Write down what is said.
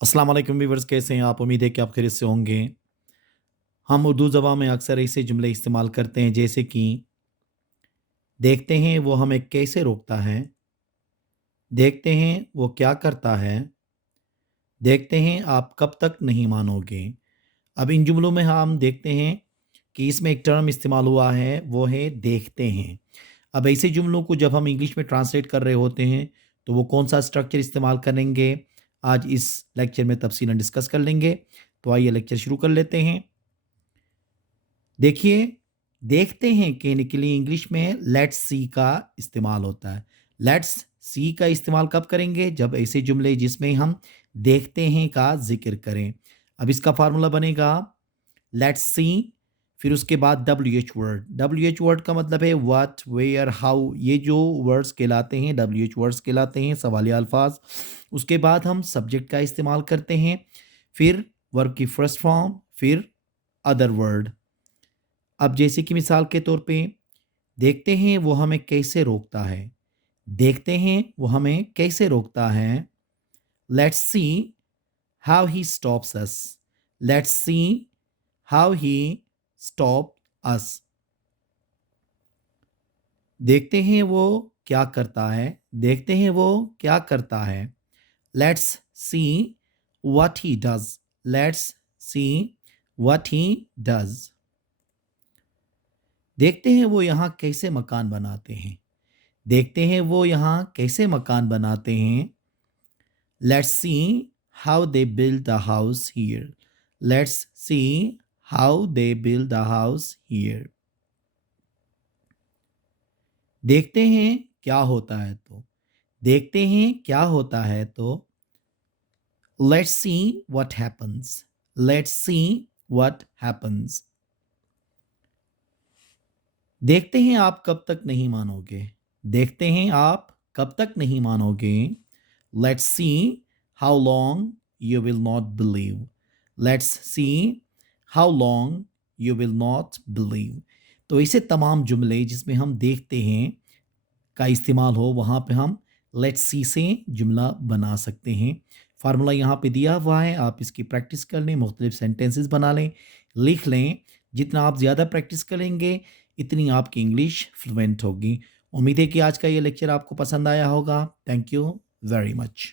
अस्सलाम वालेकुम व्यूअर्स, कैसे हैं आप? उम्मीद है कि आप खैरियत से होंगे। हम उर्दू ज़बान में अक्सर ऐसे जुमले इस्तेमाल करते हैं जैसे कि देखते हैं वो हमें कैसे रोकता है, देखते हैं वो क्या करता है, देखते हैं आप कब तक नहीं मानोगे। अब इन जुमलों में हम देखते हैं कि इसमें एक टर्म इस्तेमाल हुआ है, वो है देखते हैं। अब ऐसे जुमलों को जब हम इंग्लिश में ट्रांसलेट कर रहे होते हैं तो वो कौन सा स्ट्रक्चर इस्तेमाल करेंगे, आज इस लेक्चर में तफसीलन डिस्कस कर लेंगे। तो आइए लेक्चर शुरू कर लेते हैं। देखिए, देखते हैं कहने के लिए इंग्लिश में लेट्स सी का इस्तेमाल होता है। लेट्स सी का इस्तेमाल कब करेंगे? जब ऐसे जुमले जिसमें हम देखते हैं का ज़िक्र करें। अब इसका फ़ॉर्मूला बनेगा लेट्स सी, फिर उसके बाद डब्ल्यूएच वर्ड। डब्ल्यूएच वर्ड का मतलब है व्हाट, वेयर, हाउ। ये जो वर्ड्स कहलाते हैं डब्ल्यूएच वर्ड्स कहलाते हैं, सवालिया अल्फाज। उसके बाद हम सब्जेक्ट का इस्तेमाल करते हैं, फिर वर्ब की फर्स्ट फॉर्म, फिर अदर वर्ड। अब जैसे कि मिसाल के तौर पे देखते हैं वो हमें कैसे रोकता है, देखते हैं वो हमें कैसे रोकता है। Let's see how he stops us, let's see how he stop us. देखते हैं वो क्या करता है, देखते हैं वो क्या करता है। Let's see what he does, let's see what he does. देखते हैं वो यहाँ कैसे मकान बनाते हैं, देखते हैं वो यहाँ कैसे मकान बनाते हैं। Let's see how they build the house here, let's see how they build the house here. देखते हैं क्या होता है तो, देखते हैं क्या होता है तो let's see what happens, let's see what happens. देखते हैं आप कब तक नहीं मानोगे, देखते हैं आप कब तक नहीं मानोगे। Let's see how long you will not believe, let's see how long you will not believe. तो ऐसे तमाम जुमले जिसमें हम देखते हैं का इस्तेमाल हो वहाँ पे हम लेट्स सी से जुमला बना सकते हैं। फार्मूला यहाँ पे दिया हुआ है, आप इसकी प्रैक्टिस कर लें, मुख्तलिफ सेंटेंसेस बना लें, लिख लें। जितना आप ज़्यादा प्रैक्टिस करेंगे इतनी आपकी इंग्लिश फ्लुएंट होगी। उम्मीद है कि आज का ये लेक्चर आपको पसंद आया होगा। Thank you very much.